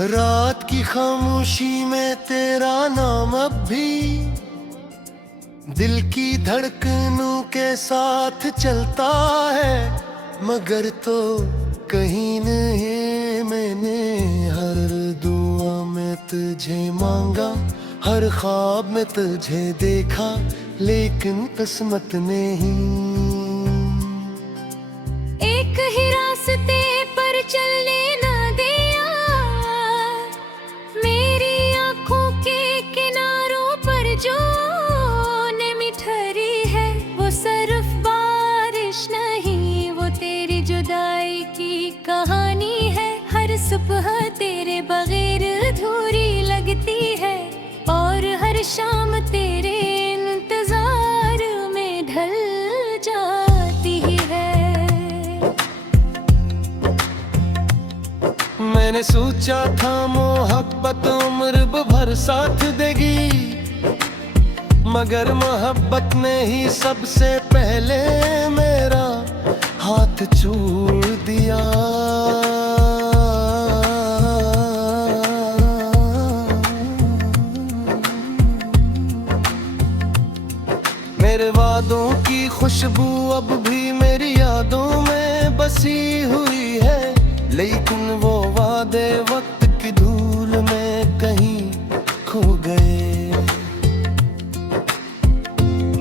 रात की खामोशी में तेरा नाम अब भी दिल की धड़कनों के साथ चलता है, मगर तो कहीं नहीं। मैंने हर दुआ में तुझे मांगा, हर ख्वाब में तुझे देखा, लेकिन किस्मत ने ही एक ही रास्ते पर चलने ना दिया। मेरी आंखों के किनारों पर जो नमी ठहरी है, वो सिर्फ बारिश नहीं, वो तेरी जुदाई की कहानी है। हर सुबह तेरे बगैर अधूरी लगती है, और हर शाम तेरे इंतजार में ढल जाती है। मैंने सोचा था मोहब्बत उम्र भर साथ देगी, मगर मोहब्बत ने ही सबसे पहले मेरा हाथ छोड़ दिया। मेरे वादों की खुशबू अब भी मेरी यादों में बसी हुई है, लेकिन वो वादे वक्त की धूल में कहीं खो गए।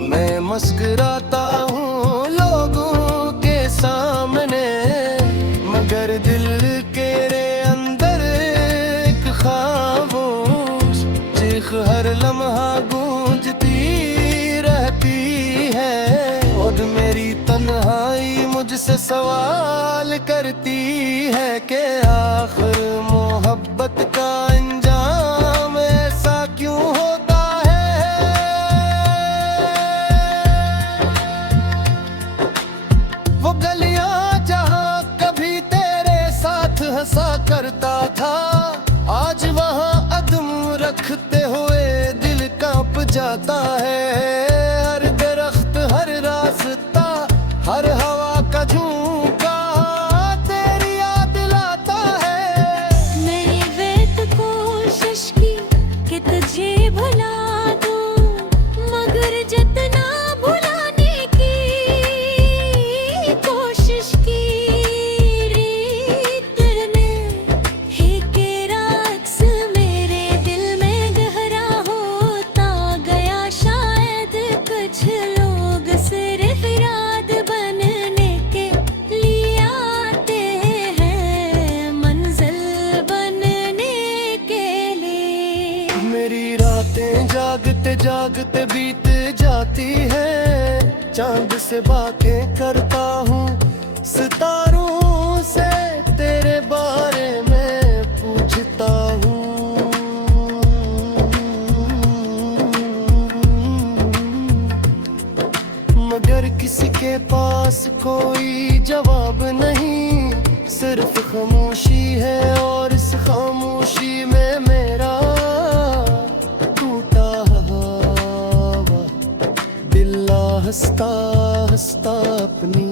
मैं मुस्कुराता हूँ लोगों के सामने, मगर दिल के अंदर एक खामोश चीख हर लम्हा गूंजती रहती है। और मेरी तन्हाई मुझसे सवाल करती है कि आखिर मोहब्बत का अंजाम ऐसा क्यों होता है। वो गलियां जहां कभी तेरे साथ हंसा करता था, आज वहां अदम रखते हुए दिल कांप जाता है। हर दरख्त, हर रास्ता, हर हवा का झोंका तेरी याद लाता है। मैंने बेत कोशिश की कि तुझे भुला दूं, मगर जितना भुलाने की कोशिश की, तेरे एक अक्स मेरे दिल में गहरा होता गया। शायद कुछ लोग सिर्फ याद बनने के लिए आते हैं, मंजिल बनने के लिए। मेरी रातें जागते जागते बीत जाती है, चांद से बातें करता हूँ, सितारों से तेरे बारे में पूछता हूँ। मगर किसी के पास कोई जवाब नहीं, सिर्फ खामोशी है, और इस खामोशी में मेरा टूटा हुआ दिल हंसता हंसता अपनी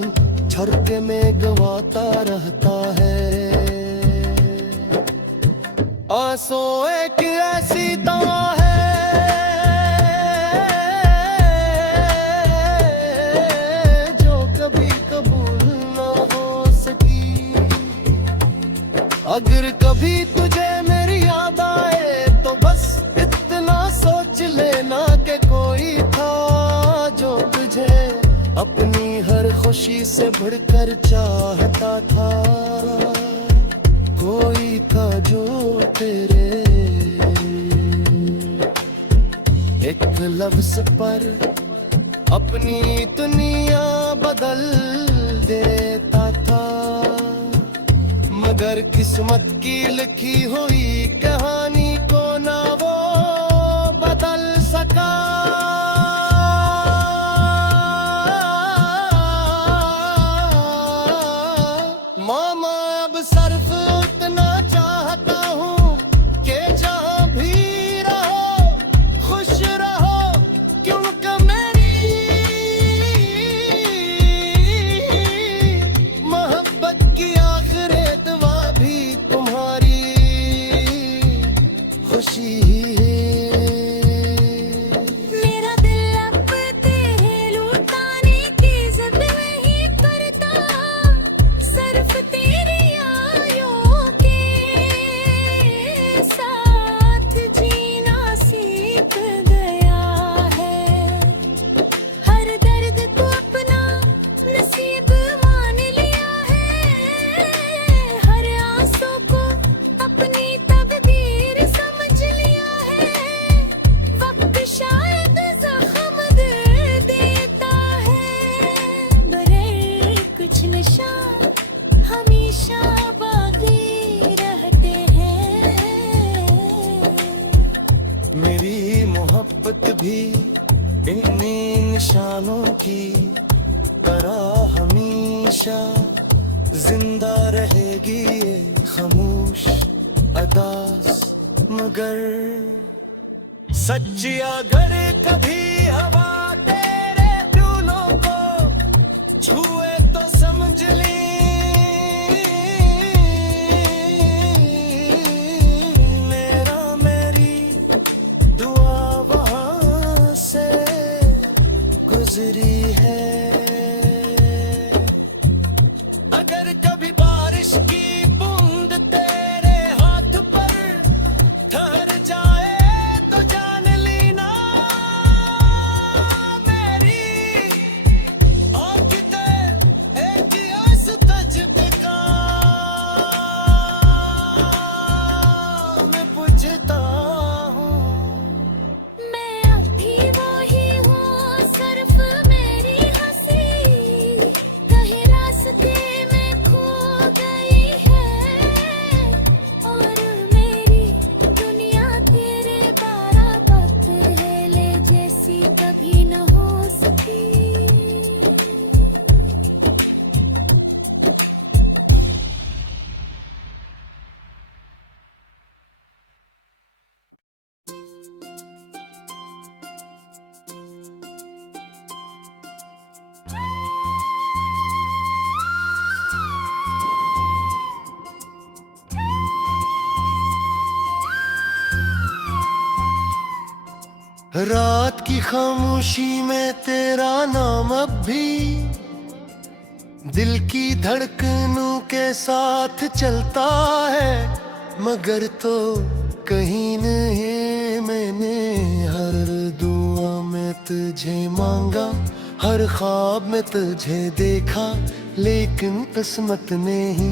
झड़के में गवाता रहता है। आंसू एक ऐसी दवा है जो कभी कबूल ना हो सकी। अगर कभी तुझे मेरी याद आए तो बस इतना सोच लेना कि कोई था जो तुझे अपनी हर खुशी से बढ़कर चाहता था। कोई था जो तेरे एक लफ्ज पर अपनी दुनिया बदल देता था, मगर किस्मत की लिखी हुई कहानी को ना वो बदल सका। मामा अब सिर्फ उतना चाहता हूँ कि जहाँ भी रहो खुश रहो, क्योंकि मेरी मोहब्बत की आखिर दुआ भी तुम्हारी अफसानों की तरह हमेशा जिंदा रहेगी ये खामोश अदास, मगर सच्ची अगर कभी हवा तेरे दिलों को छुए तो समझ ली मेरा मेरी दुआ वहां से गुजरी है। अगर कभी बारिश की बूंद तेरे हाथ पर ठहर जाए तो जान लेना मेरी आँखें एक आस तजका मैं पूछता हूँ। मैं अब भी वही हूँ, सिर्फ मेरी हंसी कहीं रास्ते में खो गई है, और मेरी दुनिया तेरे बारा पहले जैसी कभी न हो सकी। रात की खामोशी में तेरा नाम अब भी दिल की धड़कनों के साथ चलता है, मगर तो कहीं नहीं मैंने हर दुआ में तुझे मांगा, हर ख्वाब में तुझे देखा, लेकिन किस्मत ने ही